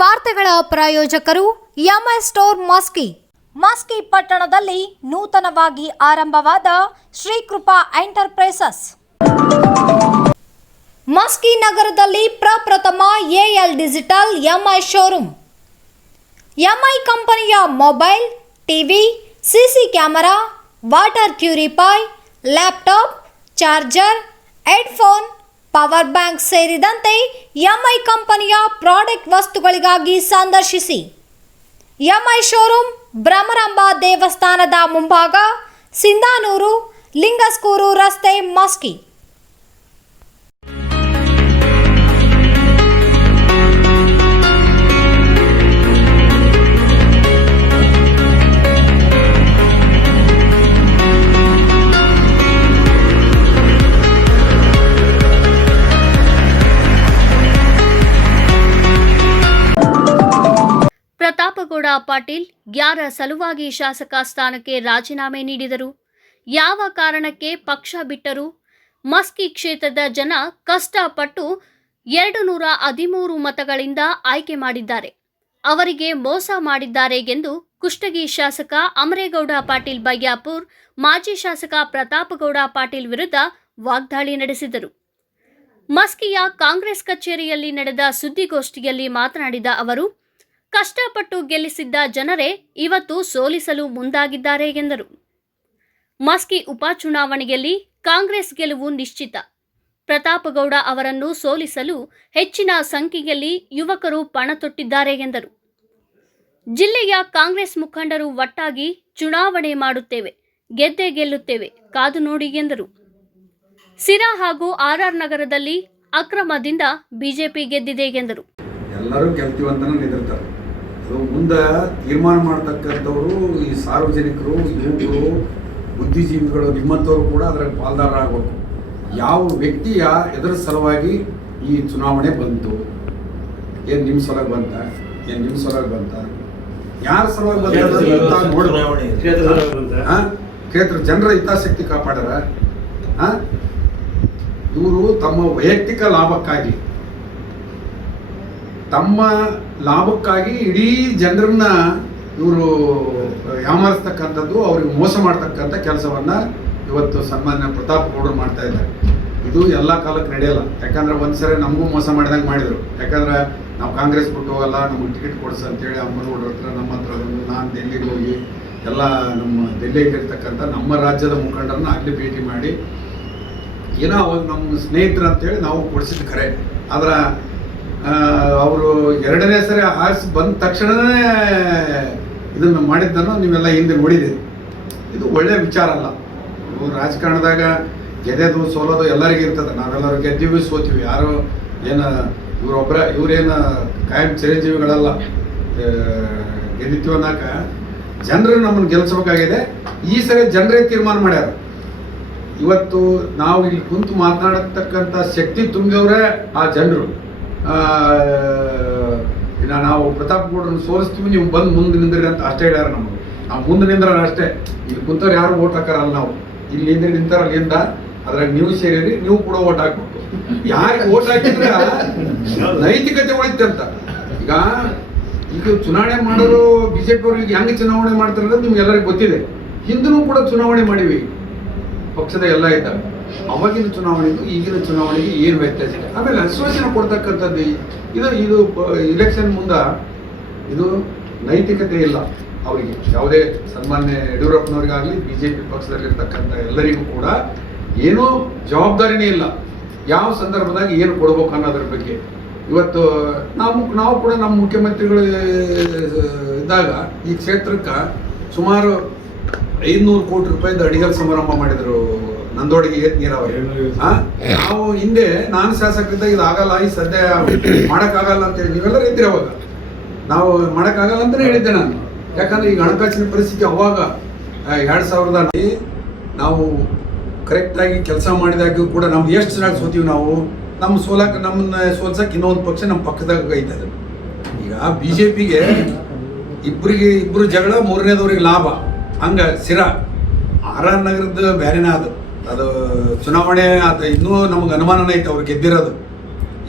ವಾರ್ತೆಗಳ ಪ್ರಾಯೋಜಕರು MS store Maski. Maski ಪಟ್ಟಣದಲ್ಲಿ ನೂತನವಾಗಿ ಆರಂಭವಾದ ಶ್ರೀಕೃಪಾ ಎಂಟರ್ಪ್ರೈಸಸ್. ಮಸ್ಕಿ ನಗರದಲ್ಲಿ ಪ್ರಪ್ರಥಮ AL Digital MI showroom. MI ಕಂಪನಿಯ mobile, TV, CC camera, water purify, laptop, charger, headphone, power bank ಸೇರಿದಂತೆ ಎಂಐ ಕಂಪನಿಯ ಪ್ರಾಡಕ್ಟ್ ವಸ್ತುಗಳಿಗಾಗಿ ಸಂದರ್ಶಿಸಿ. ಎಂಐ ಶೋರೂಮ್ ಭ್ರಮರಾಂಬ ದೇವಸ್ಥಾನದ ಮುಂಭಾಗ, ಸಿಂಧಾನೂರು, ಲಿಂಗಸ್ಕೂರು ರಸ್ತೆ, ಮಸ್ಕಿ. ಪ್ರತಾಪಗೌಡ ಪಾಟೀಲ್ ಯಾರ ಸಲುವಾಗಿ ಶಾಸಕ ಸ್ಥಾನಕ್ಕೆ ರಾಜೀನಾಮೆ ನೀಡಿದರು? ಯಾವ ಕಾರಣಕ್ಕೆ ಪಕ್ಷ ಬಿಟ್ಟರು? ಮಸ್ಕಿ ಕ್ಷೇತ್ರದ ಜನ ಕಷ್ಟಪಟ್ಟು 213 ಮತಗಳಿಂದ ಆಯ್ಕೆ ಮಾಡಿದ್ದಾರೆ. ಅವರಿಗೆ ಮೋಸ ಮಾಡಿದ್ದಾರೆ ಎಂದು ಕುಷ್ಟಗಿ ಶಾಸಕ ಅಮರೇಗೌಡ ಪಾಟೀಲ್ ಬಯ್ಯಾಪುರ್ ಮಾಜಿ ಶಾಸಕ ಪ್ರತಾಪಗೌಡ ಪಾಟೀಲ್ ವಿರುದ್ಧ ವಾಗ್ದಾಳಿ ನಡೆಸಿದರು. ಮಸ್ಕಿಯ ಕಾಂಗ್ರೆಸ್ ಕಚೇರಿಯಲ್ಲಿ ನಡೆದ ಸುದ್ದಿಗೋಷ್ಠಿಯಲ್ಲಿ ಮಾತನಾಡಿದ ಅವರು, ಕಷ್ಟಪಟ್ಟು ಗೆಲ್ಲಿಸಿದ್ದ ಜನರೇ ಇವತ್ತು ಸೋಲಿಸಲು ಮುಂದಾಗಿದ್ದಾರೆ ಎಂದರು. ಮಸ್ಕಿ ಉಪಚುನಾವಣೆಯಲ್ಲಿ ಕಾಂಗ್ರೆಸ್ ಗೆಲುವು ನಿಶ್ಚಿತ. ಪ್ರತಾಪಗೌಡ ಅವರನ್ನು ಸೋಲಿಸಲು ಹೆಚ್ಚಿನ ಸಂಖ್ಯೆಯಲ್ಲಿ ಯುವಕರು ಪಣ ತೊಟ್ಟಿದ್ದಾರೆ ಎಂದರು. ಜಿಲ್ಲೆಯ ಕಾಂಗ್ರೆಸ್ ಮುಖಂಡರು ಒಟ್ಟಾಗಿ ಚುನಾವಣೆ ಮಾಡುತ್ತೇವೆ, ಗೆದ್ದೇ ಗೆಲ್ಲುತ್ತೇವೆ, ಕಾದು ನೋಡಿ ಎಂದರು. ಸಿರಾ ಹಾಗೂ ಆರ್ಆರ್ ನಗರದಲ್ಲಿ ಅಕ್ರಮದಿಂದ ಬಿಜೆಪಿ ಗೆದ್ದಿದೆ ಎಂದರು. ಎಲ್ಲರೂ ಗೆಲ್ತೀವಂತನ ನಿಂತಿರ್ತಾರೆ. ಅದು ಮುಂದೆ ತೀರ್ಮಾನ ಮಾಡ್ತಕ್ಕಂಥವರು ಈ ಸಾರ್ವಜನಿಕರು, ಯುವಕರು, ಬುದ್ಧಿಜೀವಿಗಳು, ನಿಮ್ಮಂಥವ್ರು ಕೂಡ ಅದರ ಪಾಲ್ದಾರರಾಗಬೇಕು. ಯಾವ ವ್ಯಕ್ತಿಯ ಎದುರ ಸಲುವಾಗಿ ಈ ಚುನಾವಣೆ ಬಂತು? ಏನು ನಿಮ್ಮ ಸಲುವಾಗಿ ಬಂತ? ಏನು ನಿಮ್ಮ ಸಲುವಾಗಿ ಬಂತ? ಯಾರ ಸಲುವಾಗಿ ಬಂತ ನೋಡಿ. ಕ್ಷೇತ್ರ ಜನರ ಹಿತಾಸಕ್ತಿ ಕಾಪಾಡ್ಯಾರ. ಇವರು ತಮ್ಮ ವೈಯಕ್ತಿಕ ಲಾಭಕ್ಕಾಗಿ ಇಡೀ ಜನರನ್ನ ಇವರು ಯಾಮಾರಿಸ್ತಕ್ಕಂಥದ್ದು, ಅವ್ರಿಗೆ ಮೋಸ ಮಾಡ್ತಕ್ಕಂಥ ಕೆಲಸವನ್ನ ಇವತ್ತು ಸನ್ಮಾನ್ಯ ಪ್ರತಾಪಗೌಡರು ಮಾಡ್ತಾ ಇದ್ದಾರೆ. ಇದು ಎಲ್ಲ ಕಾಲಕ್ಕೆ ನಡೆಯಲ್ಲ. ಯಾಕಂದ್ರೆ ಒಂದ್ಸರಿ ನಮಗೂ ಮೋಸ ಮಾಡಿದಂಗೆ ಮಾಡಿದ್ರು. ಯಾಕಂದ್ರೆ ನಾವು ಕಾಂಗ್ರೆಸ್ ಬಿಟ್ಟು ಹೋಗಲ್ಲ, ನಮಗೆ ಟಿಕೆಟ್ ಕೊಡಿಸ ಅಂತೇಳಿ ಅಮ್ಮನಗೌಡ್ರ ಹತ್ರ ನಮ್ಮ ಹತ್ರ ಬಂದು ನಾನು ಡೆಲ್ಲಿಗೆ ಹೋಗಿ ಎಲ್ಲ ನಮ್ಮ ಡೆಲ್ಲಿಯಲ್ಲಿರ್ತಕ್ಕಂಥ ನಮ್ಮ ರಾಜ್ಯದ ಮುಖಂಡರನ್ನ ಅಲ್ಲಿ ಭೇಟಿ ಮಾಡಿ ಏನೋ ಅವಾಗ ನಮ್ಮ ಸ್ನೇಹಿತರು ಅಂತೇಳಿ ನಾವು ಕೊಡಿಸಿದ ಖರೆ. ಆದ್ರೆ ಅವರು ಎರಡನೇ ಸರಿ ಆರಿಸಿ ಬಂದ ತಕ್ಷಣವೇ ಇದನ್ನು ಮಾಡಿದ್ದನ್ನು ನೀವೆಲ್ಲ ಹಿಂದೆ ನೋಡಿದ್ದೀರಿ. ಇದು ಒಳ್ಳೆಯ ವಿಚಾರ ಅಲ್ಲ. ಇವು ರಾಜಕಾರಣದಾಗ ಗೆದ್ದೋದು ಸೋಲೋದು ಎಲ್ಲರಿಗೂ ಇರ್ತದೆ. ನಾವೆಲ್ಲರೂ ಗೆದ್ದೀವಿ, ಸೋತೀವಿ. ಯಾರು ಇವರೇನು ಕಾಯಂ ಚಿರಂಜೀವಿಗಳಲ್ಲ. ಗೆದ್ದಿತ್ತೀವಿ ಅನ್ನಕ ಜನರು ನಮ್ಮನ್ನು ಗೆಲ್ಲಿಸ್ಬೇಕಾಗಿದೆ. ಈ ಸರಿ ಜನರೇ ತೀರ್ಮಾನ ಮಾಡ್ಯಾರ. ಇವತ್ತು ನಾವು ಇಲ್ಲಿ ಕುಂತು ಮಾತನಾಡತಕ್ಕಂಥ ಶಕ್ತಿ ತುಂಬಿದವರೇ ಆ ಜನರು. ನಾವು ಪ್ರತಾಪಗೌಡರನ್ನು ಸೋಲಿಸ್ತೀವಿ, ನೀವು ಬಂದು ಮುಂದೆ ನಿಂದ್ರಿ ಅಂತ ಅಷ್ಟೇ ಹೇಳ್ಯಾರ. ನಾವು ಮುಂದೆ ನಿಂದ್ರ ಅಷ್ಟೇ. ಇಲ್ಲಿ ಕುಂತವ್ರು ಯಾರು ಓಟ್ ಹಾಕಾರಲ್ಲ. ನಾವು ಇಲ್ಲಿ ನಿಂತಾರ ಅಲ್ಲಿಂದ ಅದ್ರಾಗ ನೀವು ಸೇರಿರಿ, ನೀವು ಕೂಡ ಓಟ್ ಹಾಕ್ಬೇಕು. ಯಾರಿಗೆ ಓಟ್ ಹಾಕಿದ್ರೆ ನೈತಿಕತೆ ಉಳಿತಂತ. ಈಗ ಚುನಾವಣೆ ಮಾಡೋರು ಬಿಜೆಪಿ ಅವ್ರಿಗೆ ಹೆಂಗೆ ಚುನಾವಣೆ ಮಾಡ್ತಾರೆ ಅನ್ನೋದು ನಿಮ್ಗೆ ಎಲ್ಲರಿಗೂ ಗೊತ್ತಿದೆ. ಹಿಂದೂ ಕೂಡ ಚುನಾವಣೆ ಮಾಡಿವಿ, ಪಕ್ಷದ ಎಲ್ಲ ಇದ್ದಾರೆ. ಅವಾಗಿನ ಚುನಾವಣೆಗೂ ಈಗಿನ ಚುನಾವಣೆಗೆ ಏನು ವ್ಯತ್ಯಾಸ ಇದೆ? ಆಮೇಲೆ ಆಶ್ವಾಸನೆ ಕೊಡ್ತಕ್ಕಂಥದ್ದು ಇದು ಇಲೆಕ್ಷನ್ ಮುಂದೆ ಇದು ನೈತಿಕತೆ ಇಲ್ಲ ಅವರಿಗೆ. ಯಾವುದೇ ಸನ್ಮಾನ್ಯ ಯಡಿಯೂರಪ್ಪನವ್ರಿಗಾಗಲಿ ಬಿಜೆಪಿ ಪಕ್ಷದಲ್ಲಿರ್ತಕ್ಕಂಥ ಎಲ್ಲರಿಗೂ ಕೂಡ ಏನೂ ಜವಾಬ್ದಾರಿನೇ ಇಲ್ಲ. ಯಾವ ಸಂದರ್ಭದಾಗ ಏನು ಕೊಡ್ಬೇಕು ಅನ್ನೋದ್ರ ಬಗ್ಗೆ ಇವತ್ತು ನಾವು ಕೂಡ ನಮ್ಮ ಮುಖ್ಯಮಂತ್ರಿಗಳು ಇದ್ದಾಗ ಈ ಕ್ಷೇತ್ರಕ್ಕೆ ಸುಮಾರು 500 ಕೋಟಿ ರೂಪಾಯಿದ ಅಡಿಗಲ್ ಸಮಾರಂಭ ಮಾಡಿದರು. ನಂದೋಡಿಗೆ ಏತ್ ನೀರಾವರಿ. ನಾವು ಹಿಂದೆ ನಾನು ಶಾಸಕರಿದ್ದಾಗ ಇದು ಆಗಲ್ಲ, ಈ ಸದ್ಯ ಮಾಡೋಕ್ಕಾಗಲ್ಲ ಅಂತೇಳಿ ನೀವೆಲ್ಲರೂ ಇದ್ದೀರಿ. ಅವಾಗ ನಾವು ಮಾಡೋಕ್ಕಾಗಲ್ಲ ಅಂತಲೇ ಹೇಳಿದ್ದೆ ನಾನು. ಯಾಕಂದ್ರೆ ಈಗ ಹಣಕಾಸಿನ ಪರಿಸ್ಥಿತಿ ಅವಾಗ 2000 ನಾವು ಕರೆಕ್ಟಾಗಿ ಕೆಲಸ ಮಾಡಿದಾಗೂ ಕೂಡ ನಮ್ದು ಎಷ್ಟು ಚೆನ್ನಾಗಿ ಸೋತೀವಿ ನಾವು. ನಮ್ಮನ್ನ ಸೋಲ್ಸಕ್ಕೆ ಇನ್ನೊಂದು ಪಕ್ಷ ನಮ್ಮ ಪಕ್ಕದಾಗ ಐತದೆ. ಈಗ ಬಿಜೆಪಿಗೆ ಇಬ್ಬರು ಜಗಳ, ಮೂರನೇದವ್ರಿಗೆ ಲಾಭ. ಹಂಗೆ ಸಿರಾ ಆರ್ಆರ್ ನಗರದ ಬೇರೆನೇ ಅದು ಚುನಾವಣೆ ಅದು ಇನ್ನೂ ನಮ್ಗೆ ಅನುಮಾನನೇ ಐತೆ ಅವ್ರು ಗೆದ್ದಿರೋದು.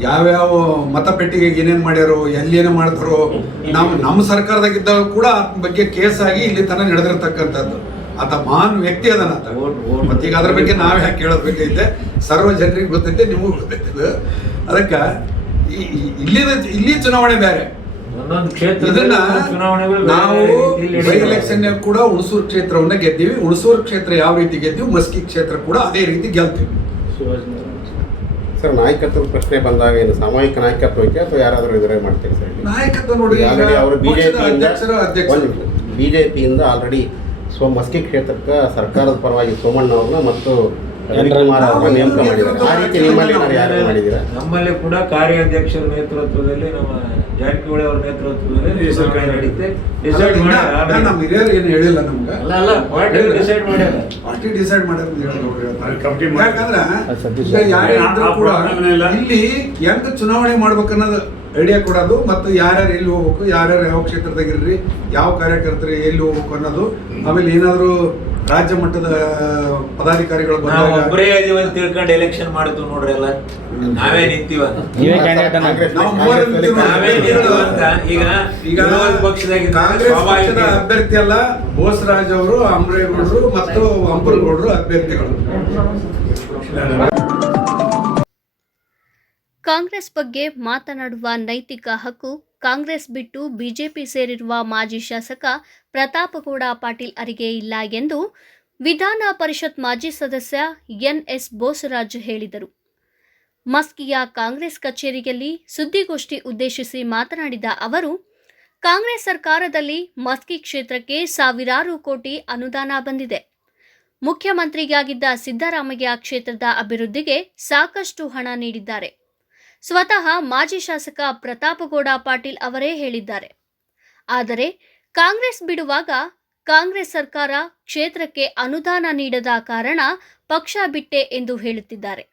ಯಾವ್ಯಾವ ಮತಪೆಟ್ಟಿಗೆ ಏನೇನು ಮಾಡ್ಯಾರೋ ಎಲ್ಲಿ ಏನೇನು ಮಾಡ್ತಾರೋ ನಮ್ಮ ಸರ್ಕಾರದಾಗಿದ್ದಾಗ ಕೂಡ ಅದ್ರ ಬಗ್ಗೆ ಕೇಸ್ ಆಗಿ ಇಲ್ಲಿ ತನಕ ನಡೆದಿರ್ತಕ್ಕಂಥದ್ದು. ಆತ ಮಹಾನ್ ವ್ಯಕ್ತಿ ಅದನ್ನ ಆತ. ಮತ್ತೀಗ ಅದ್ರ ಬಗ್ಗೆ ನಾವ್ ಯಾಕೆ ಕೇಳೋದ್ಬೇಕೈತೆ, ಸರ್ವ ಜನರಿಗೆ ಗೊತ್ತೈತೆ, ನಿಮಗೂ ಗೊತ್ತೈತೆ. ಅದಕ್ಕೆ ಇಲ್ಲಿ ಚುನಾವಣೆ ಬೇರೆ. ಇದನ್ನ ನಾವು ಬೈ ಎಲೆಕ್ಷನ್ ಕೂಡ ಹುಣಸೂರು ಕ್ಷೇತ್ರವನ್ನ ಗೆದ್ದೀವಿ. ಹುಣಸೂರು ಕ್ಷೇತ್ರ ಯಾವ ರೀತಿ ಗೆದ್ದೀವಿ, ಮಸ್ಕಿ ಕ್ಷೇತ್ರ ಕೂಡ ಅದೇ ರೀತಿ ಗೆಲ್ತೀವಿ. ಸರ್, ನಾಯಕತ್ವ ಪ್ರಶ್ನೆ ಬಂದಾಗ ಏನು ಸಾಮೂಹಿಕ ನಾಯಕತ್ವಕ್ಕೆ ಅಥವಾ ಯಾರಾದರೂ ಎದುರು ಮಾಡ್ತೀರಿ ಸರ್? ನಾಯಕತ್ವ ನೋಡಿ, ಅವರು ಬಿಜೆಪಿಯಿಂದ ಬಿಜೆಪಿಯಿಂದ ಆಲ್ರೆಡಿ ಮಸ್ಕಿ ಕ್ಷೇತ್ರಕ್ಕೆ ಸರ್ಕಾರದ ಪರವಾಗಿ ಸೋಮಣ್ಣ ಅವ್ರನ್ನ ಮತ್ತು ರವಿಕುಮಾರ್ ಅವ್ರನ್ನ ನೇಮಕ ಮಾಡಿದ್ದಾರೆ. ಆ ರೀತಿ ನಿಮ್ಮಲ್ಲಿ ಯಾರು ಮಾಡಿದ್ದೀರಾ? ನಮ್ಮಲ್ಲಿ ಕೂಡ ಕಾರ್ಯಾಧ್ಯಕ್ಷರ ನೇತೃತ್ವದಲ್ಲಿ, ನಮ್ಮ ಜಾರಕಿಹೊಳಿ ಅವರ ನೇತೃತ್ವದಲ್ಲಿ ಡಿಸೈಡ್ ನಮ್ಮ ಹಿರಿಯರು ಏನು ಹೇಳಿಲ್ಲ ನಮ್ಗೆ. ಡಿಸೈಡ್ ಮಾಡ್ಯಾರ, ಪಾರ್ಟಿ ಡಿಸೈಡ್ ಮಾಡ್ಯಾರ. ಯಾಕಂದ್ರೆ ಯಾರೇ ಇದ್ರೂ ಕೂಡ ಇಲ್ಲಿ ಹೆಂಗ್ ಚುನಾವಣೆ ಮಾಡ್ಬೇಕನ್ನೋದು ಐಡಿಯಾ ಕೊಡೋದು, ಮತ್ತು ಯಾರ್ಯಾರು ಎಲ್ಲಿ ಹೋಗ್ಬೇಕು, ಯಾರ್ಯಾರು ಯಾವ ಕ್ಷೇತ್ರದಾಗಿರ್ರಿ, ಯಾವ ಕಾರ್ಯಕರ್ತರು ಎಲ್ಲಿ ಹೋಗ್ಬೇಕು ಅನ್ನೋದು. ಆಮೇಲೆ ಏನಾದ್ರು ರಾಜ್ಯ ಮಟ್ಟದ ಪದಾಧಿಕಾರಿಗಳು ಒಬ್ಬರೇ ಇದೀವಂತ ತಿಳ್ಕೊಂಡು ಎಲೆಕ್ಷನ್ ಮಾಡಿದ್ವು ನೋಡ್ರಿ ಎಲ್ಲ. ನಾವೇ ನಿಂತೀವ, ಈಗ ಪಕ್ಷದ ಅಭ್ಯರ್ಥಿ ಅಲ್ಲ, ಬೋಸರಾಜ್ ಅವರು, ಅಮರೇಗೌಡರು ಮತ್ತು ಅಂಬರಗೌಡರು ಅಭ್ಯರ್ಥಿಗಳು. ಕಾಂಗ್ರೆಸ್ ಬಗ್ಗೆ ಮಾತನಾಡುವ ನೈತಿಕ ಹಕ್ಕು ಕಾಂಗ್ರೆಸ್ ಬಿಟ್ಟು ಬಿಜೆಪಿ ಸೇರಿರುವ ಮಾಜಿ ಶಾಸಕ ಪ್ರತಾಪಗೌಡ ಪಾಟೀಲ್ ಅವರಿಗೆ ಇಲ್ಲ ಎಂದು ವಿಧಾನ ಪರಿಷತ್ ಮಾಜಿ ಸದಸ್ಯ ಎನ್ಎಸ್ ಬೋಸರಾಜ್ ಹೇಳಿದರು. ಮಸ್ಕಿಯ ಕಾಂಗ್ರೆಸ್ ಕಚೇರಿಯಲ್ಲಿ ಸುದ್ದಿಗೋಷ್ಠಿ ಉದ್ದೇಶಿಸಿ ಮಾತನಾಡಿದ ಅವರು, ಕಾಂಗ್ರೆಸ್ ಸರ್ಕಾರದಲ್ಲಿ ಮಸ್ಕಿ ಕ್ಷೇತ್ರಕ್ಕೆ ಸಾವಿರಾರು ಕೋಟಿ ಅನುದಾನ ಬಂದಿದೆ. ಮುಖ್ಯಮಂತ್ರಿಯಾಗಿದ್ದ ಸಿದ್ದರಾಮಯ್ಯ ಕ್ಷೇತ್ರದ ಅಭಿವೃದ್ಧಿಗೆ ಸಾಕಷ್ಟು ಹಣ ನೀಡಿದ್ದಾರೆ. ಸ್ವತಃ ಮಾಜಿ ಶಾಸಕ ಪ್ರತಾಪಗೌಡ ಪಾಟೀಲ್ ಅವರೇ ಹೇಳಿದ್ದಾರೆ. ಆದರೆ ಕಾಂಗ್ರೆಸ್ ಬಿಡುವಾಗ ಕಾಂಗ್ರೆಸ್ ಸರ್ಕಾರ ಕ್ಷೇತ್ರಕ್ಕೆ ಅನುದಾನ ನೀಡದ ಕಾರಣ ಪಕ್ಷ ಬಿಟ್ಟೆ ಎಂದು ಹೇಳುತ್ತಿದ್ದಾರೆ.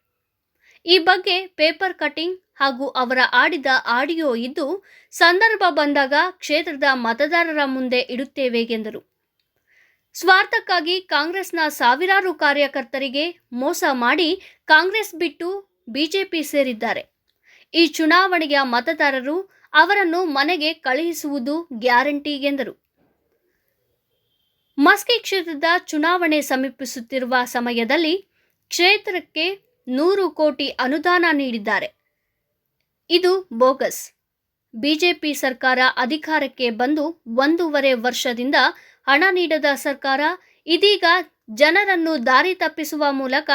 ಈ ಬಗ್ಗೆ ಪೇಪರ್ ಕಟಿಂಗ್ ಹಾಗೂ ಅವರ ಆಡಿದ ಆಡಿಯೋ ಇದ್ದು, ಸಂದರ್ಭ ಬಂದಾಗ ಕ್ಷೇತ್ರದ ಮತದಾರರ ಮುಂದೆ ಇಡುತ್ತೇವೆ ಎಂದರು. ಸ್ವಾರ್ಥಕ್ಕಾಗಿ ಕಾಂಗ್ರೆಸ್ನ ಸಾವಿರಾರು ಕಾರ್ಯಕರ್ತರಿಗೆ ಮೋಸ ಮಾಡಿ ಕಾಂಗ್ರೆಸ್ ಬಿಟ್ಟು ಬಿಜೆಪಿ ಸೇರಿದ್ದಾರೆ. ಈ ಚುನಾವಣೆಯ ಮತದಾರರು ಅವರನ್ನು ಮನೆಗೆ ಕಳುಹಿಸುವುದು ಗ್ಯಾರಂಟಿ ಎಂದರು. ಮಸ್ಕಿ ಕ್ಷೇತ್ರದ ಚುನಾವಣೆ ಸಮೀಪಿಸುತ್ತಿರುವ ಸಮಯದಲ್ಲಿ ಕ್ಷೇತ್ರಕ್ಕೆ 100 ಕೋಟಿ ಅನುದಾನ ನೀಡಿದ್ದಾರೆ. ಇದು ಬೋಗಸ್. ಬಿಜೆಪಿ ಸರ್ಕಾರ ಅಧಿಕಾರಕ್ಕೆ ಬಂದು 1.5 ವರ್ಷದಿಂದ ಹಣ ನೀಡದ ಸರ್ಕಾರ ಇದೀಗ ಜನರನ್ನು ದಾರಿ ತಪ್ಪಿಸುವ ಮೂಲಕ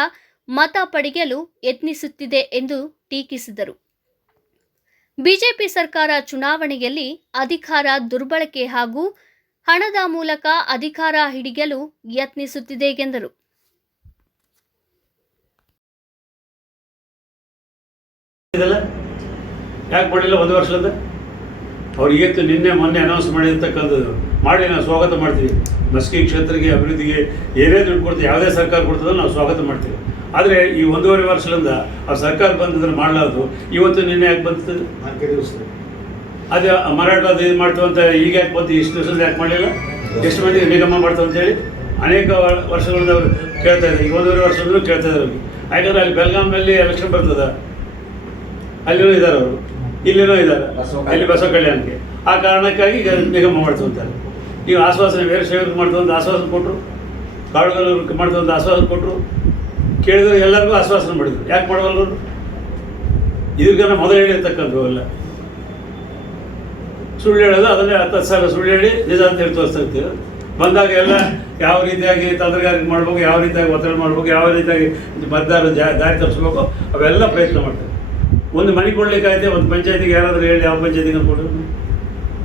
ಮತ ಪಡೆಯಲು ಯತ್ನಿಸುತ್ತಿದೆ ಎಂದು ಟೀಕಿಸಿದರು. ಬಿಜೆಪಿ ಸರ್ಕಾರ ಚುನಾವಣೆಯಲ್ಲಿ ಅಧಿಕಾರ ದುರ್ಬಳಕೆ ಹಾಗೂ ಹಣದ ಮೂಲಕ ಅಧಿಕಾರ ಹಿಡಿಯಲು ಯತ್ನಿಸುತ್ತಿದೆ ಎಂದರು. ಯಾಕೆ ಮಾಡಿಲ್ಲ 1 ವರ್ಷದಿಂದ? ಅವ್ರು ಇವತ್ತು ನಿನ್ನೆ ಮೊನ್ನೆ ಅನೌನ್ಸ್ ಮಾಡಿರ್ತಕ್ಕಂಥದ್ದು ಮಾಡಿ ನಾವು ಸ್ವಾಗತ ಮಾಡ್ತೀವಿ. ಮಸ್ಕಿ ಕ್ಷೇತ್ರಕ್ಕೆ ಅಭಿವೃದ್ಧಿಗೆ ಏನೇ ದುಡ್ಡು ಕೊಡ್ತೀವಿ, ಯಾವುದೇ ಸರ್ಕಾರ ಕೊಡ್ತದೋ ನಾವು ಸ್ವಾಗತ ಮಾಡ್ತೀವಿ. ಆದರೆ ಈ 1.5 ವರ್ಷದಿಂದ ಆ ಸರ್ಕಾರ ಬಂದಿದ್ರೆ ಮಾಡಲಾರ್ದು ಇವತ್ತು ನಿನ್ನೆ ಯಾಕೆ ಬಂತದೆ? ಅದೇ ಮರಾಠದ ಇದು ಮಾಡ್ತೀವಿ ಅಂತ ಈಗ ಯಾಕೆ ಬಂತು? ಇಷ್ಟು ದಿವಸದ ಯಾಕೆ ಮಾಡಲಿಲ್ಲ? ಎಷ್ಟು ಮಂದಿಗೆ ನಿಗಮ ಮಾಡ್ತಾವೆ ಅಂತೇಳಿ ಅನೇಕ ವರ್ಷಗಳಿಂದ ಅವರು ಕೇಳ್ತಾ ಇದ್ದಾರೆ. ಈಗ 1.5 ವರ್ಷದಿಂದಲೂ ಕೇಳ್ತಾ ಇದ್ದಾರೆ ಅವ್ರಿಗೆ. ಯಾಕಂದರೆ ಅಲ್ಲಿ ಬೆಳಗಾಂನಲ್ಲಿ ಎಲೆಕ್ಷನ್ ಬರ್ತದೆ, ಅಲ್ಲಿನೂ ಇದ್ದಾರೆ ಅವರು, ಇಲ್ಲಿನೂ ಇದ್ದಾರೆ, ಅಲ್ಲಿ ಬಸವ ಕಲ್ಯಾಣಕ್ಕೆ. ಆ ಕಾರಣಕ್ಕಾಗಿ ಈಗ ನಿಗಮ ಮಾಡ್ತು ಅಂತಾರೆ. ನೀವು ಆಶ್ವಾಸನೆ ವೀರಶೈವರಿಗೆ ಮಾಡ್ತು ಅಂತ ಆಶ್ವಾಸನೆ ಕೊಟ್ಟರು, ಕಾಳುಗಾರರಿಗೆ ಮಾಡ್ತು ಅಂತ ಆಶ್ವಾಸನೆ ಕೊಟ್ಟರು, ಕೇಳಿದ್ರೆ ಎಲ್ಲರಿಗೂ ಆಶ್ವಾಸನೆ ಮಾಡಿದ್ರು. ಯಾಕೆ ಮಾಡೋಲ್ಲರು? ಇದಕ್ಕೆ ಮೊದಲು ಹೇಳಿರ್ತಕ್ಕಂಥವು ಎಲ್ಲ ಸುಳ್ಳು ಹೇಳೋದು, ಅದನ್ನೇ 10 ಸಲ ಸುಳ್ಳು ಹೇಳಿ ನಿಜ ಅಂತ ಹೇಳಿ ತೋರಿಸ್ತಾ ಇರ್ತೀವಿ. ಬಂದಾಗ ಎಲ್ಲ ಯಾವ ರೀತಿಯಾಗಿ ತಂತ್ರಗಾರಿಕೆ ಮಾಡ್ಬೇಕು, ಯಾವ ರೀತಿಯಾಗಿ ಒತ್ತಡ ಮಾಡ್ಬೇಕು, ಯಾವ ರೀತಿಯಾಗಿ ಮತದಾರ ದಾರಿ ತಪ್ಪಿಸ್ಬೇಕು, ಅವೆಲ್ಲ ಪ್ರಯತ್ನ ಮಾಡ್ತಾರೆ. ಒಂದು ಮನೆ ಕೊಡ್ಲಿಕ್ಕಾಯ್ತೆ, ಒಂದು ಪಂಚಾಯತಿಗೆ ಯಾರಾದರೂ ಹೇಳಿ ಯಾವ ಪಂಚಾಯತಿಗೆ ಕೊಟ್ಟರು?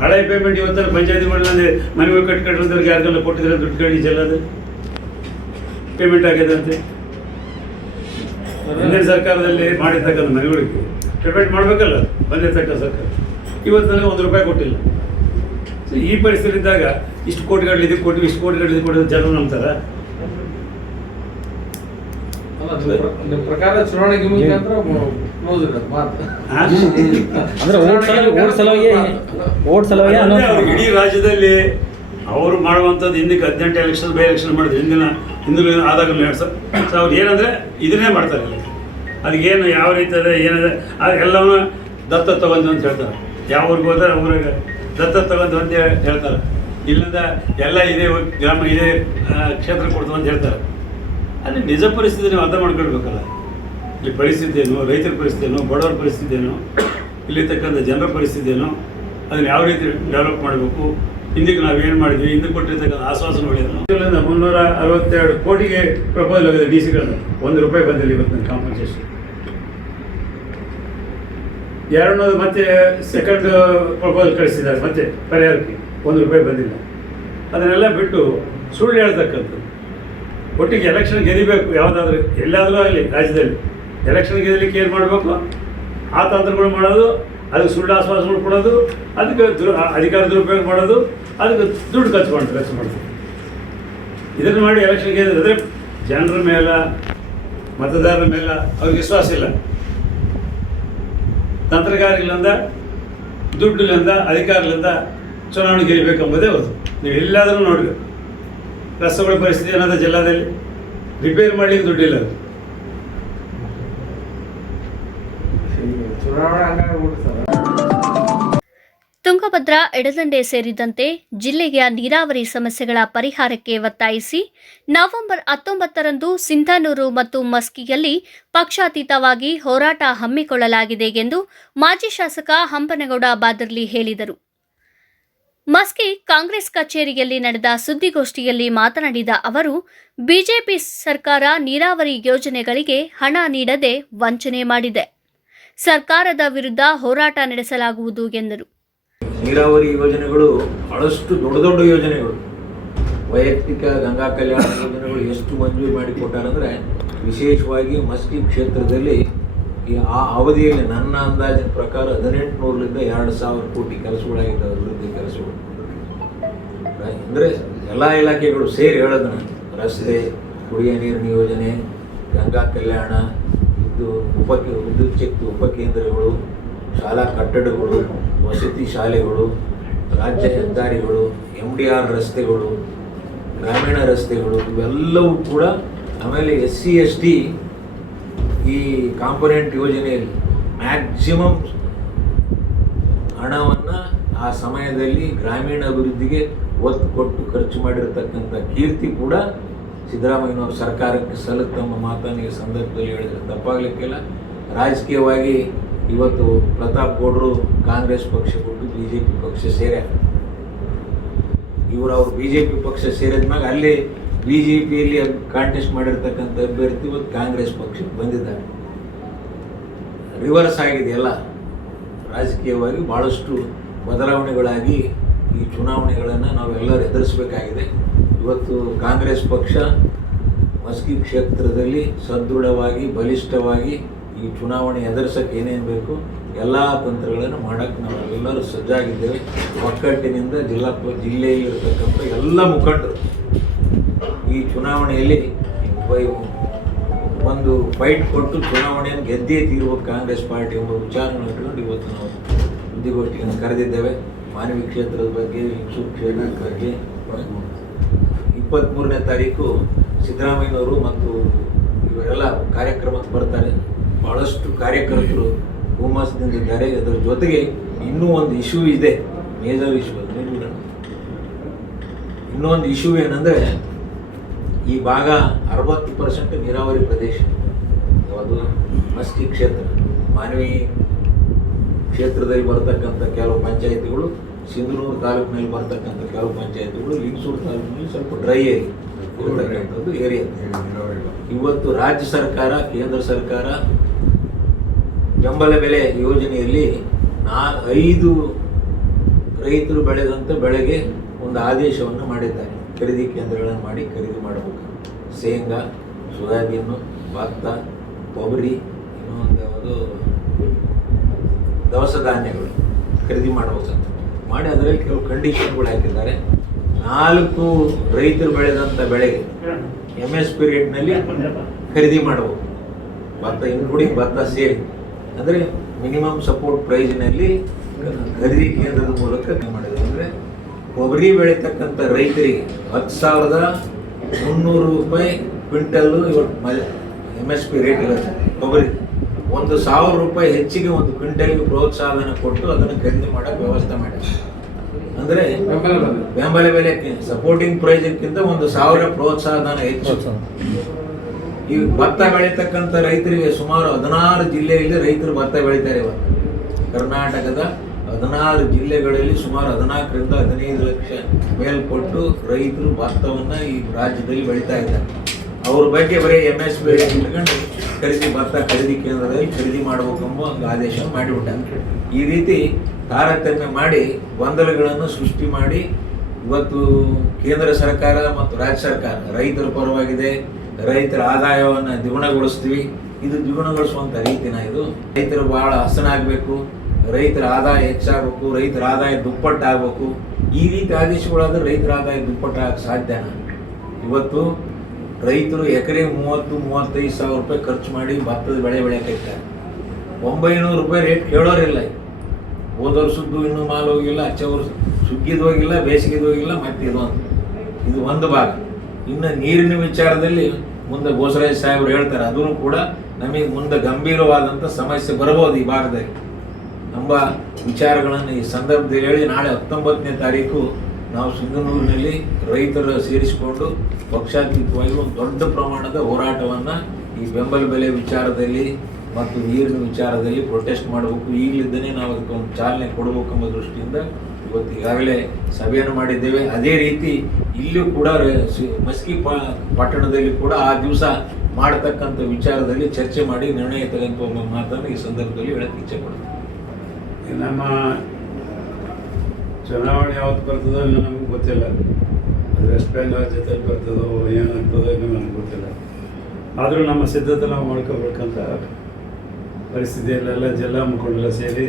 ಹಳೆ ಪೇಮೆಂಟ್ ಇವತ್ತರ ಪಂಚಾಯತಿಗಳಲ್ಲಿ ಮನೆಗಳು ಕಟ್ಟಿರೋದ್ರಿಗೆ ಯಾರಿಗೆಲ್ಲ ಕೊಟ್ಟಿದ್ರೆ ದುಡ್ಡು ಕಡಿ ಚೆಲ್ಲದು ಪೇಮೆಂಟ್ ಆಗಿದಂತೆ. ಹಿಂದಿನ ಸರ್ಕಾರದಲ್ಲಿ ಮಾಡಿರ್ತಕ್ಕಂಥ ಮನೆಗಳಿಗೆ ಪೇಮೆಂಟ್ ಮಾಡಬೇಕಲ್ಲ ಬಂದಿರ್ತಕ್ಕಂಥ ಸರ್ಕಾರ. ಇವತ್ತು ನನಗೆ 1 ರೂಪಾಯಿ ಕೊಟ್ಟಿಲ್ಲ. ಸೊ ಈ ಪರಿಸ್ಥಿತಿ ಇದ್ದಾಗ ಇಷ್ಟು ಕೋಟಿಗಳು ಇದಕ್ಕೆ ಕೊಟ್ಟು, ಇಷ್ಟು ಕೋಟಿಗಳು ಇದಕ್ಕೆ ಕೊಟ್ಟಿದ್ದು ಜನ ನಂಬ್ತಾರ? ಪ್ರಕಾರ ಚುನಾವಣೆ ಇಡೀ ರಾಜ್ಯದಲ್ಲಿ ಅವರು ಮಾಡುವಂಥದ್ದು ಹಿಂದಕ್ಕೆ 18 ಎಲೆಕ್ಷನ್ ಬೈ ಎಲೆಕ್ಷನ್ ಮಾಡಿದ್ರು. ಹಿಂದಿನ ಆದಾಗ ಅವ್ರು ಏನಂದರೆ ಇದನ್ನೇ ಮಾಡ್ತಾರೆ. ಅದಕ್ಕೇನು ಯಾವ ರೀತಿ ಅದೇ ಏನಿದೆ ಎಲ್ಲವನ್ನೂ ದತ್ತ ತಗೊಂಡು ಅಂತ ಹೇಳ್ತಾರೆ. ಯಾವ ಊರಿಗೆ ಹೋದ್ರೆ ಊರಿಗೆ ದತ್ತ ತಗೊಂಡು ಅಂತ ಹೇಳ್ತಾರೆ. ಇಲ್ಲಿಂದ ಎಲ್ಲ ಇದೇ ಗ್ರಾಮ ಇದೇ ಕ್ಷೇತ್ರ ಕೊಡ್ತು ಅಂತ ಹೇಳ್ತಾರೆ. ಅಲ್ಲಿ ನಿಜ ಪರಿಸ್ಥಿತಿ ನೀವು ಅರ್ಥ ಮಾಡ್ಕೊಳ್ಬೇಕಲ್ಲ. ಇಲ್ಲಿ ಪರಿಸ್ಥಿತಿ ಏನು, ರೈತರ ಪರಿಸ್ಥಿತಿ ಏನು, ಬಡವರ ಪರಿಸ್ಥಿತಿ ಏನು, ಇಲ್ಲಿರ್ತಕ್ಕಂಥ ಜನರ ಪರಿಸ್ಥಿತಿ ಏನು, ಅದನ್ನು ಯಾವ ರೀತಿ ಡೆವಲಪ್ ಮಾಡಬೇಕು, ಹಿಂದಕ್ಕೆ ನಾವು ಏನು ಮಾಡಿದ್ವಿ, ಹಿಂದೆ ಕೊಟ್ಟಿರ್ತಕ್ಕಂಥ ಆಶ್ವಾಸನೆಗಳೇನು. 362 ಕೋಟಿಗೆ ಪ್ರಪೋಸಲ್ ಆಗಿದೆ ಡಿ ಸಿಗಳನ್ನು. ₹1 ಬಂದಿಲ್ಲ ಇವತ್ತು ನನ್ನ ಕಾಂಪನ್ಸೇಷನ್. 200 ಮತ್ತೆ ಸೆಕೆಂಡ್ ಪ್ರಪೋಸಲ್ ಕಳಿಸಿದ್ದಾರೆ ಮತ್ತೆ ಪರಿಹಾರಕ್ಕೆ, ₹1 ಬಂದಿಲ್ಲ. ಅದನ್ನೆಲ್ಲ ಬಿಟ್ಟು ಸುಳ್ಳು ಹೇಳ್ತಕ್ಕಂಥದ್ದು. ಒಟ್ಟಿಗೆ ಎಲೆಕ್ಷನ್ ಗೆದಿಬೇಕು, ಯಾವುದಾದ್ರೂ ಎಲ್ಲಾದರೂ ಆಗಲಿ ರಾಜ್ಯದಲ್ಲಿ ಎಲೆಕ್ಷನ್ ಗೆದಲಿಕ್ಕೆ ಏನು ಮಾಡಬೇಕು, ಆ ತಂತ್ರಗಳು ಮಾಡೋದು, ಅದಕ್ಕೆ ಸುಳ್ಳು ಆಶ್ವಾಸಗಳು ಕೊಡೋದು, ಅದಕ್ಕೆ ಅಧಿಕಾರ ದುರುಪಯೋಗ ಮಾಡೋದು, ಅದಕ್ಕೆ ದುಡ್ಡು ಖರ್ಚು ಮಾಡ್ತಾರೆ. ಇದನ್ನು ಮಾಡಿ ಎಲೆಕ್ಷನ್ ಗೆದ್ದರೆ ಜನರ ಮೇಲೆ, ಮತದಾರರ ಮೇಲೆ ಅವ್ರಿಗೆ ವಿಶ್ವಾಸ ಇಲ್ಲ. ತಂತ್ರಗಾರಿಗಳಿಂದ, ದುಡ್ಡಿನಿಂದ, ಅಧಿಕಾರಗಳಿಂದ ಚುನಾವಣೆ ಗೆಲ್ಲಬೇಕೆಂಬುದೇ ಹೊರತು. ನೀವು ಎಲ್ಲಾದರೂ ನೋಡಿರಿ, ರಸ್ತೆಗಳ ಪರಿಸ್ಥಿತಿ ಏನಾದ ಜಿಲ್ಲಾದಲ್ಲಿ ರಿಪೇರಿ ಮಾಡಲಿಕ್ಕೆ ದುಡ್ಡಿಲ್ಲ. ತುಂಗಭದ್ರಾ ಎಡದಂಡೆ ಸೇರಿದಂತೆ ಜಿಲ್ಲೆಯ ನೀರಾವರಿ ಸಮಸ್ಯೆಗಳ ಪರಿಹಾರಕ್ಕೆ ಒತ್ತಾಯಿಸಿ ನವೆಂಬರ್ 19ರಂದು ಸಿಂಧನೂರು ಮತ್ತು ಮಸ್ಕಿಯಲ್ಲಿ ಪಕ್ಷಾತೀತವಾಗಿ ಹೋರಾಟ ಹಮ್ಮಿಕೊಳ್ಳಲಾಗಿದೆ ಎಂದು ಮಾಜಿ ಶಾಸಕ ಹಂಪನಗೌಡ ಬಾದರ್ಲಿ ಹೇಳಿದರು. ಮಸ್ಕಿ ಕಾಂಗ್ರೆಸ್ ಕಚೇರಿಯಲ್ಲಿ ನಡೆದ ಸುದ್ದಿಗೋಷ್ಠಿಯಲ್ಲಿ ಮಾತನಾಡಿದ ಅವರು, ಬಿಜೆಪಿ ಸರ್ಕಾರ ನೀರಾವರಿ ಯೋಜನೆಗಳಿಗೆ ಹಣ ನೀಡದೆ ವಂಚನೆ ಮಾಡಿದೆ. ಸರ್ಕಾರದ ವಿರುದ್ಧ ಹೋರಾಟ ನಡೆಸಲಾಗುವುದು ಎಂದರು. ನೀರಾವರಿ ಯೋಜನೆಗಳು ಬಹಳಷ್ಟು ದೊಡ್ಡ ದೊಡ್ಡ ಯೋಜನೆಗಳು, ವೈಯಕ್ತಿಕ ಗಂಗಾ ಕಲ್ಯಾಣ ಯೋಜನೆಗಳು ಎಷ್ಟು ಮಂಜೂರು ಮಾಡಿಕೊಟ್ಟಾರಂದರೆ, ವಿಶೇಷವಾಗಿ ಮಸ್ಕಿ ಕ್ಷೇತ್ರದಲ್ಲಿ ಆ ಅವಧಿಯಲ್ಲಿ ನನ್ನ ಅಂದಾಜಿನ ಪ್ರಕಾರ 1800ರಿಂದ 2000 ಕೋಟಿ ಕೆಲಸಗಳಾಗಿದ್ದಾವೆ, ಅಭಿವೃದ್ಧಿ ಕೆಲಸಗಳು. ಅಂದರೆ ಎಲ್ಲ ಇಲಾಖೆಗಳು ಸೇರಿ ಹೇಳೋದನ್ನ, ರಸ್ತೆ, ಕುಡಿಯ ನೀರಿನ ಯೋಜನೆ, ಗಂಗಾ ಕಲ್ಯಾಣ, ವಿದ್ಯುತ್ ಶಕ್ತಿ ಉಪಕೇಂದ್ರಗಳು, ಶಾಲಾ ಕಟ್ಟಡಗಳು, ವಸತಿ ಶಾಲೆಗಳು, ರಾಜ್ಯ ಹೆದ್ದಾರಿಗಳು, MDR ರಸ್ತೆಗಳು, ಗ್ರಾಮೀಣ ರಸ್ತೆಗಳು, ಇವೆಲ್ಲವೂ ಕೂಡ. ಆಮೇಲೆ SC ST ಈ ಕಾಂಪೊನೆಂಟ್ ಯೋಜನೆಯಲ್ಲಿ ಮ್ಯಾಕ್ಸಿಮಮ್ ಹಣವನ್ನು ಆ ಸಮಯದಲ್ಲಿ ಗ್ರಾಮೀಣ ಅಭಿವೃದ್ಧಿಗೆ ಒತ್ತು ಕೊಟ್ಟು ಖರ್ಚು ಮಾಡಿರತಕ್ಕಂಥ ಕೀರ್ತಿ ಕೂಡ ಸಿದ್ದರಾಮಯ್ಯನವ್ರ ಸರ್ಕಾರಕ್ಕೆ ಸಲ್ಲುತ್ತಮ್ಮ ಮಾತನ್ನು ಈ ಸಂದರ್ಭದಲ್ಲಿ ಹೇಳಿದರೆ ತಪ್ಪಾಗಲಿಕ್ಕಿಲ್ಲ. ರಾಜಕೀಯವಾಗಿ ಇವತ್ತು ಪ್ರತಾಪ್ ಗೌಡರು ಕಾಂಗ್ರೆಸ್ ಪಕ್ಷ ಬಿಟ್ಟು BJP ಪಕ್ಷ ಸೇರ್ಯಾರ. ಅವ್ರು BJP ಪಕ್ಷ ಸೇರಿದ್ಮ್ಯಾಗ ಅಲ್ಲಿ BJPಯಲ್ಲಿ ಕಾಂಟೆಸ್ಟ್ ಮಾಡಿರ್ತಕ್ಕಂಥ ಅಭ್ಯರ್ಥಿ ಇವತ್ತು ಕಾಂಗ್ರೆಸ್ ಪಕ್ಷಕ್ಕೆ ಬಂದಿದ್ದಾರೆ. ರಿವರ್ಸ್ ಆಗಿದೆ ಎಲ್ಲ. ರಾಜಕೀಯವಾಗಿ ಭಾಳಷ್ಟು ಬದಲಾವಣೆಗಳಾಗಿ ಈ ಚುನಾವಣೆಗಳನ್ನು ನಾವೆಲ್ಲರೂ ಎದುರಿಸಬೇಕಾಗಿದೆ. ಇವತ್ತು ಕಾಂಗ್ರೆಸ್ ಪಕ್ಷ ಮಸ್ಕಿ ಕ್ಷೇತ್ರದಲ್ಲಿ ಸದೃಢವಾಗಿ, ಬಲಿಷ್ಠವಾಗಿ ಈ ಚುನಾವಣೆ ಎದುರಿಸೋಕ್ಕೆ ಏನೇನು ಬೇಕು ಎಲ್ಲ ತಂತ್ರಗಳನ್ನು ಮಾಡೋಕ್ಕೆ ನಾವೆಲ್ಲರೂ ಸಜ್ಜಾಗಿದ್ದೇವೆ. ಒಕ್ಕಟ್ಟಿನಿಂದ ಜಿಲ್ಲೆಯಲ್ಲಿರ್ತಕ್ಕಂಥ ಎಲ್ಲ ಮುಖಂಡರು ಈ ಚುನಾವಣೆಯಲ್ಲಿ ಒಂದು ಫೈಟ್ ಕೊಟ್ಟು ಚುನಾವಣೆಯನ್ನು ಗೆದ್ದೇ ತೀರುವ ಕಾಂಗ್ರೆಸ್ ಪಾರ್ಟಿ ಎಂಬ ವಿಚಾರವನ್ನು ಇಟ್ಕೊಂಡು ಇವತ್ತು ನಾವು ಸುದ್ದಿಗೋಷ್ಠಿಯನ್ನು ಕರೆದಿದ್ದೇವೆ. ಮಾನವಿ ಕ್ಷೇತ್ರದ ಬಗ್ಗೆ, ಲಿಂಗಸೂರು ಕ್ಷೇತ್ರದ ಬಗ್ಗೆ 23ನೇ ತಾರೀಕು ಸಿದ್ದರಾಮಯ್ಯನವರು ಮತ್ತು ಇವರೆಲ್ಲ ಕಾರ್ಯಕ್ರಮಕ್ಕೆ ಬರ್ತಾರೆ. ಭಾಳಷ್ಟು ಕಾರ್ಯಕರ್ತರು ಹುಮ್ಮಸ್ಸಿನಿಂದಿದ್ದಾರೆ. ಅದರ ಜೊತೆಗೆ ಇನ್ನೂ ಒಂದು ಇಶ್ಯೂ ಇದೆ, ಮೇಜರ್ ಇಶ್ಯೂ. ಇನ್ನೊಂದು ಇಶ್ಯೂ ಏನಂದರೆ, ಈ ಭಾಗ 60% ನೀರಾವರಿ ಪ್ರದೇಶ. ಯಾವುದು ಮಸ್ಕಿ ಕ್ಷೇತ್ರ, ಮಾನವಿ ಕ್ಷೇತ್ರದಲ್ಲಿ ಬರ್ತಕ್ಕಂಥ ಕೆಲವು ಪಂಚಾಯಿತಿಗಳು, ಸಿಂಧನೂರು ತಾಲೂಕಿನಲ್ಲಿ ಬರ್ತಕ್ಕಂಥ ಕೆಲವು ಪಂಚಾಯಿತಿಗಳು, ಲಿಂಗಸೂರು ತಾಲೂಕಿನಲ್ಲಿ ಸ್ವಲ್ಪ ಡ್ರೈ ಇರತಕ್ಕಂಥದ್ದು ಏರಿಯಾ. ಇವತ್ತು ರಾಜ್ಯ ಸರ್ಕಾರ, ಕೇಂದ್ರ ಸರ್ಕಾರ ಬೆಂಬಲ ಬೆಲೆ ಯೋಜನೆಯಲ್ಲಿ 5 ರೈತರು ಬೆಳೆದಂಥ ಬೆಳೆಗೆ ಒಂದು ಆದೇಶವನ್ನು ಮಾಡಿದ್ದಾರೆ. ಖರೀದಿ ಕೇಂದ್ರಗಳನ್ನು ಮಾಡಿ ಖರೀದಿ ಮಾಡಬೇಕು. ಶೇಂಗಾ, ಸೋಯಾಬೀನು, ಭತ್ತ, ಕೊಬ್ಬರಿ, ಇನ್ನೊಂದು ಯಾವುದು ದವಸ ಧಾನ್ಯಗಳು ಖರೀದಿ ಮಾಡಬೇಕಂತ ಮಾಡಿ ಅದರಲ್ಲಿ ಕೆಲವು ಕಂಡೀಷನ್ಗಳು ಹಾಕಿದ್ದಾರೆ. 4 ರೈತರು ಬೆಳೆದಂಥ ಬೆಳೆಗೆ MSP ರೇಟ್ನಲ್ಲಿ ಖರೀದಿ ಮಾಡಬೇಕು. ಭತ್ತ ಇನ್ಕ್ಲೂಡಿಂಗ್ ಭತ್ತ ಸೇರಿ, ಅಂದರೆ ಮಿನಿಮಮ್ ಸಪೋರ್ಟ್ ಪ್ರೈಸ್ನಲ್ಲಿ ಖರೀದಿ ಕೇಂದ್ರದ ಮೂಲಕ ಮಾಡಿದೆ. ಅಂದರೆ ಕೊಬ್ಬರಿ ಬೆಳೀತಕ್ಕಂಥ ರೈತರಿಗೆ 10,300 ರೂಪಾಯಿ ಕ್ವಿಂಟಲ್ಲು ಇವತ್ತು MSP ರೇಟ್ ಇರುತ್ತೆ ಕೊಬ್ಬರಿ. ₹1,000 ಹೆಚ್ಚಿಗೆ ಒಂದು ಕ್ವಿಂಟಲ್ಗೆ ಪ್ರೋತ್ಸಾಹನ ಕೊಟ್ಟು ಅದನ್ನು ಖರೀದಿ ಮಾಡಕ್ಕೆ ವ್ಯವಸ್ಥೆ ಮಾಡಿ. ಅಂದರೆ ಬೆಂಬಲ ಬೆಲೆ ಸಪೋರ್ಟಿಂಗ್ ಪ್ರೈಸ್ಕ್ಕಿಂತ ₹1,000 ಪ್ರೋತ್ಸಾಹಧನ ಹೆಚ್ಚು. ಈ ಭತ್ತ ಬೆಳೀತಕ್ಕಂಥ ರೈತರಿಗೆ ಸುಮಾರು 16 ಜಿಲ್ಲೆಯಲ್ಲಿ ರೈತರು ಭತ್ತ ಬೆಳೀತಾರೆ. ಇವತ್ತು ಕರ್ನಾಟಕದ 16 ಜಿಲ್ಲೆಗಳಲ್ಲಿ ಸುಮಾರು 14ರಿಂದ 15 ಲಕ್ಷ ಮೇಲ್ಪಟ್ಟು ರೈತರು ಭತ್ತವನ್ನು ಈ ರಾಜ್ಯದಲ್ಲಿ ಬೆಳೀತಾ ಇದ್ದಾರೆ. ಅವ್ರ ಬಗ್ಗೆ ಬರೀ MSP ಇಟ್ಕೊಂಡು ಭತ್ತ ಖರೀದಿ ಕೇಂದ್ರದಲ್ಲಿ ಖರೀದಿ ಮಾಡಬೇಕೆಂಬ ಒಂದು ಆದೇಶ ಮಾಡಿಬಿಟ್ಟ. ಈ ರೀತಿ ತಾರತಮ್ಯ ಮಾಡಿ ಗೊಂದಲಗಳನ್ನು ಸೃಷ್ಟಿ ಮಾಡಿ ಇವತ್ತು ಕೇಂದ್ರ ಸರ್ಕಾರ ಮತ್ತು ರಾಜ್ಯ ಸರ್ಕಾರ ರೈತರ ಪರವಾಗಿದೆ, ರೈತರ ಆದಾಯವನ್ನು ದ್ವಿಗುಣಗೊಳಿಸ್ತೀವಿ. ಇದು ದ್ವಿಗುಣಗೊಳಿಸುವಂಥ ರೀತಿನ ಇದು. ರೈತರು ಬಹಳ ಹಸನಾಗಬೇಕು, ರೈತರ ಆದಾಯ ಹೆಚ್ಚಾಗಬೇಕು, ರೈತರ ಆದಾಯ ದುಪ್ಪಟ್ಟಾಗಬೇಕು. ಈ ರೀತಿ ಆದೇಶಗಳಾದ್ರೆ ರೈತರ ಆದಾಯ ದುಪ್ಪಟ್ಟಾಗಕ್ಕೆ ಸಾಧ್ಯನಾ? ಇವತ್ತು ರೈತರು ಎಕರೆ ₹30,000-35,000 ಖರ್ಚು ಮಾಡಿ ಭತ್ತದ ಬೆಳೆ ಬೆಳೆಯಕೈತಾರೆ. ₹900 ರೇಟ್ ಕೇಳೋರಿಲ್ಲ. ಹೋದ ವರ್ಷದ್ದು ಇನ್ನೂ ಮಾಲ್ ಹೋಗಿಲ್ಲ, ಹಚ್ಚ ವರ್ಷ ಸುಗ್ಗಿದು ಹೋಗಿಲ್ಲ, ಬೇಸಿಗೆದು ಹೋಗಿಲ್ಲ. ಮತ್ತೆ ಇದು ಒಂದು ಭಾಗ. ಇನ್ನು ನೀರಿನ ವಿಚಾರದಲ್ಲಿ ಮುಂದೆ ಬೋಸರಾಜ್ ಸಾಹೇಬರು ಹೇಳ್ತಾರೆ, ಅದನ್ನು ಕೂಡ ನಮಗೆ ಮುಂದೆ ಗಂಭೀರವಾದಂಥ ಸಮಸ್ಯೆ ಬರಬಹುದು ಈ ಭಾಗದಲ್ಲಿ ಎಂಬ ವಿಚಾರಗಳನ್ನು ಈ ಸಂದರ್ಭದಲ್ಲಿ ಹೇಳಿ ನಾಳೆ 19ನೇ ತಾರೀಕು ನಾವು ಸಿಂಧನೂರಿನಲ್ಲಿ ರೈತರ ಸೇರಿಸಿಕೊಂಡು ಪಕ್ಷಾತೀತವಾಗಿ ಒಂದು ದೊಡ್ಡ ಪ್ರಮಾಣದ ಹೋರಾಟವನ್ನು ಈ ಬೆಂಬಲ ಬೆಲೆ ವಿಚಾರದಲ್ಲಿ ಮತ್ತು ನೀರಿನ ವಿಚಾರದಲ್ಲಿ ಪ್ರೊಟೆಸ್ಟ್ ಮಾಡಬೇಕು. ಈಗಲಿದ್ದನೇ ನಾವು ಅದಕ್ಕೆ ಒಂದು ಚಾಲನೆ ಕೊಡಬೇಕೆಂಬ ದೃಷ್ಟಿಯಿಂದ ಇವತ್ತು ಈಗಾಗಲೇ ಸಭೆಯನ್ನು ಮಾಡಿದ್ದೇವೆ. ಅದೇ ರೀತಿ ಇಲ್ಲೂ ಕೂಡ ಮಸ್ಕಿ ಪಟ್ಟಣದಲ್ಲಿ ಕೂಡ ಆ ದಿವಸ ಮಾಡತಕ್ಕಂಥ ವಿಚಾರದಲ್ಲಿ ಚರ್ಚೆ ಮಾಡಿ ನಿರ್ಣಯ ತೆಗೆದುಕೊಂಡ ಮಾತನ್ನು ಈ ಸಂದರ್ಭದಲ್ಲಿ ಹೇಳಕ್ಕೆ ಇಚ್ಛೆ ಪಡ್ತೀನಿ. ನಮ್ಮ ಚುನಾವಣೆ ಯಾವತ್ತು ಬರ್ತದೋ ಇನ್ನೂ ನಮಗೆ ಗೊತ್ತಿಲ್ಲ. ಅದು ವೆಸ್ಟ್ ಬೆಂಗಾಲ್ ಜೊತೆ ಬರ್ತದೋ ಏನಾಗ್ತದೋ ಇನ್ನೂ ನಮ್ಗೆ ಗೊತ್ತಿಲ್ಲ. ಆದರೂ ನಮ್ಮ ಸಿದ್ಧತೆ ನಾವು ಮಾಡ್ಕೋಬೇಕಂತ ಪರಿಸ್ಥಿತಿಯಲ್ಲೆಲ್ಲ ಜಿಲ್ಲಾ ಮುಖಂಡರೆಲ್ಲ ಸೇರಿ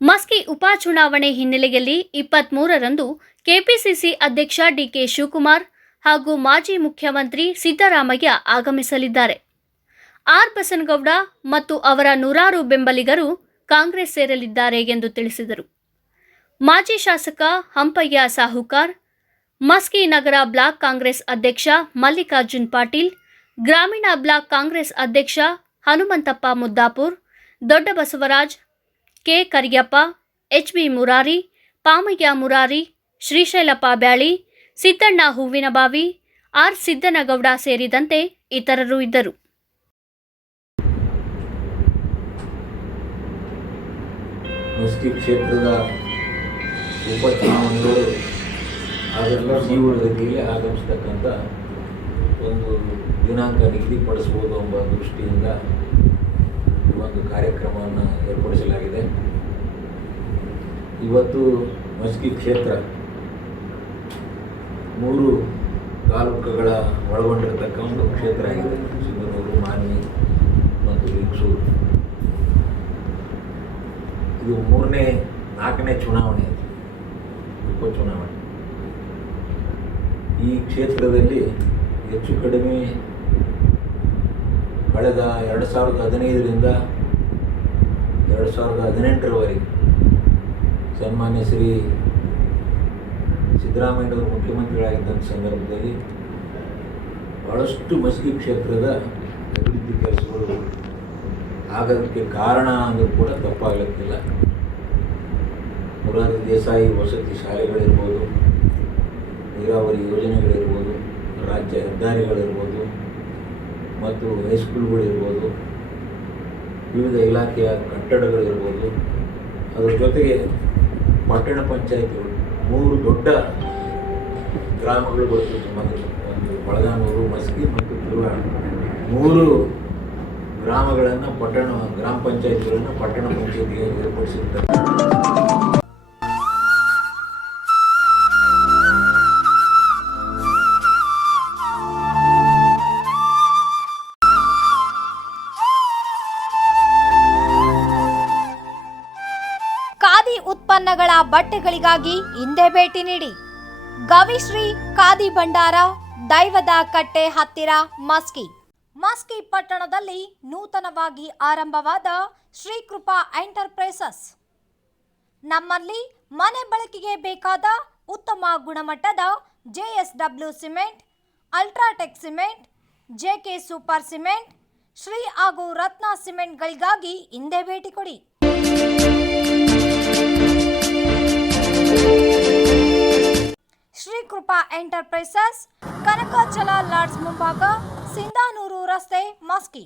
ಮಸ್ಕಿ ಉಪಚುನಾವಣೆ ಹಿನ್ನೆಲೆಯಲ್ಲಿ 23ರಂದು ಕೆಪಿಸಿಸಿ ಅಧ್ಯಕ್ಷ ಡಿಕೆ ಶಿವಕುಮಾರ್ ಹಾಗೂ ಮಾಜಿ ಮುಖ್ಯಮಂತ್ರಿ ಸಿದ್ದರಾಮಯ್ಯ ಆಗಮಿಸಲಿದ್ದಾರೆ. ಆರ್ ಬಸನಗೌಡ ಮತ್ತು ಅವರ ನೂರಾರು ಬೆಂಬಲಿಗರು ಕಾಂಗ್ರೆಸ್ ಸೇರಲಿದ್ದಾರೆ ಎಂದು ತಿಳಿಸಿದರು. ಮಾಜಿ ಶಾಸಕ ಹಂಪಯ್ಯ ಸಾಹುಕಾರ್, ಮಸ್ಕಿ ನಗರ ಬ್ಲಾಕ್ ಕಾಂಗ್ರೆಸ್ ಅಧ್ಯಕ್ಷ ಮಲ್ಲಿಕಾರ್ಜುನ್ ಪಾಟೀಲ್, ಗ್ರಾಮೀಣ ಬ್ಲಾಕ್ ಕಾಂಗ್ರೆಸ್ ಅಧ್ಯಕ್ಷ ಹನುಮಂತಪ್ಪ ಮುದ್ದಾಪುರ್, ದೊಡ್ಡ ಬಸವರಾಜ್, ಕೆ ಕರಿಯಪ್ಪ, HB ಮುರಾರಿ, ಪಾಮಯ್ಯ ಮುರಾರಿ, ಶ್ರೀಶೈಲಪ್ಪ ಬ್ಯಾಳಿ, ಸಿದ್ದಣ್ಣ ಹೂವಿನಬಾವಿ, ಆರ್ ಸಿದ್ದನಗೌಡ ಸೇರಿದಂತೆ ಇತರರು ಇದ್ದರು. ಮಸ್ಕಿ ಕ್ಷೇತ್ರದ ಉಪಚುನಾವಣೆಗಳು ಅದೆಲ್ಲ ಜೀವನದಲ್ಲಿ ಆಗಮಿಸ್ತಕ್ಕಂಥ ಒಂದು ದಿನಾಂಕ ನಿಗದಿಪಡಿಸಬಹುದು ಎಂಬ ದೃಷ್ಟಿಯಿಂದ ಈ ಒಂದು ಕಾರ್ಯಕ್ರಮವನ್ನು ಏರ್ಪಡಿಸಲಾಗಿದೆ. ಇವತ್ತು ಮಸ್ಕಿ ಕ್ಷೇತ್ರ 3 ತಾಲೂಕುಗಳ ಒಳಗೊಂಡಿರತಕ್ಕ ಒಂದು ಕ್ಷೇತ್ರ ಆಗಿದೆ. ಸಿಂಧನೂರು, ಮಾನ್ವಿ ಮತ್ತು ಲಿಂಗಸೂರು. ಇದು 4ನೇ ಚುನಾವಣೆ, ಉಪಚುನಾವಣೆ. ಈ ಕ್ಷೇತ್ರದಲ್ಲಿ ಹೆಚ್ಚು ಕಡಿಮೆ ಕಳೆದ 2015ರಿಂದ 2018ರವರೆಗೆ ಸನ್ಮಾನ್ಯ ಶ್ರೀ ಸಿದ್ದರಾಮಯ್ಯನವರು ಮುಖ್ಯಮಂತ್ರಿಗಳಾಗಿದ್ದಂಥ ಸಂದರ್ಭದಲ್ಲಿ ಬಹಳಷ್ಟು ಮಸ್ಕಿ ಕ್ಷೇತ್ರದ ಅಭಿವೃದ್ಧಿ ಕೆಲಸಗಳು ಆಗೋದಕ್ಕೆ ಕಾರಣ ಅಂದರೂ ಕೂಡ ತಪ್ಪಾಗಲಿಕ್ಕಿಲ್ಲ. ಮೊರಾರ್ಜಿ ದೇಸಾಯಿ ವಸತಿ ಶಾಲೆಗಳಿರ್ಬೋದು, ನೀರಾವರಿ ಯೋಜನೆಗಳಿರ್ಬೋದು, ರಾಜ್ಯ ಹೆದ್ದಾರಿಗಳಿರ್ಬೋದು ಮತ್ತು ಹೈಸ್ಕೂಲ್ಗಳಿರ್ಬೋದು, ವಿವಿಧ ಇಲಾಖೆಯ ಕಟ್ಟಡಗಳಿರ್ಬೋದು, ಅದರ ಜೊತೆಗೆ ಪಟ್ಟಣ ಪಂಚಾಯಿತಿಗಳು 3 ದೊಡ್ಡ ಗ್ರಾಮಗಳು ಬರ್ತಿತ್ತು ಮೊದಲು. ಒಂದು ಬಳಗಾನೂರು, ಮಸ್ಕಿ ಮತ್ತು ತಿರುವಾಡ 3 ಗ್ರಾಮಗಳನ್ನು ಗ್ರಾಮ ಪಂಚಾಯಿತಿಗಳನ್ನು ಪಟ್ಟಣ ಪಂಚಾಯಿತಿಗೆ ಏರ್ಪಡಿಸಿರ್ತಾರೆ. ಖಾದಿ ಉತ್ಪನ್ನಗಳ ಬಟ್ಟೆಗಳಿಗಾಗಿ ಹಿಂದೆ ಭೇಟಿ ನೀಡಿ. ಗವಿಶ್ರೀ ಖಾದಿ ಭಂಡಾರ, ದೈವದ ಕಟ್ಟೆ ಹತ್ತಿರ, ಮಸ್ಕಿ. ಮಸ್ಕಿ ಪಟ್ಟಣದಲ್ಲಿ ನೂತನವಾಗಿ ಆರಂಭವಾದ ಶ್ರೀಕೃಪಾ ಎಂಟರ್ಪ್ರೈಸಸ್. ನಮ್ಮಲ್ಲಿ ಮನೆ ಬಳಕೆಗೆ ಬೇಕಾದ ಉತ್ತಮ ಗುಣಮಟ್ಟದ JSW cement, UltraTech cement, JK super cement, Shri ಹಾಗೂ ರತ್ನ ಸಿಮೆಂಟ್ಗಳಿಗಾಗಿ ಹಿಂದೆ ಭೇಟಿ ಕೊಡಿ. ಶ್ರೀ ಕೃಪಾ ಎಂಟರ್ಪ್ರೈಸಸ್, ಕನಕಾಚಲ ಲಾಡ್ಜ್ ಮುಂಭಾಗ, ಸಿಂಧಾನೂರು ರಸ್ತೆ, ಮಸ್ಕಿ.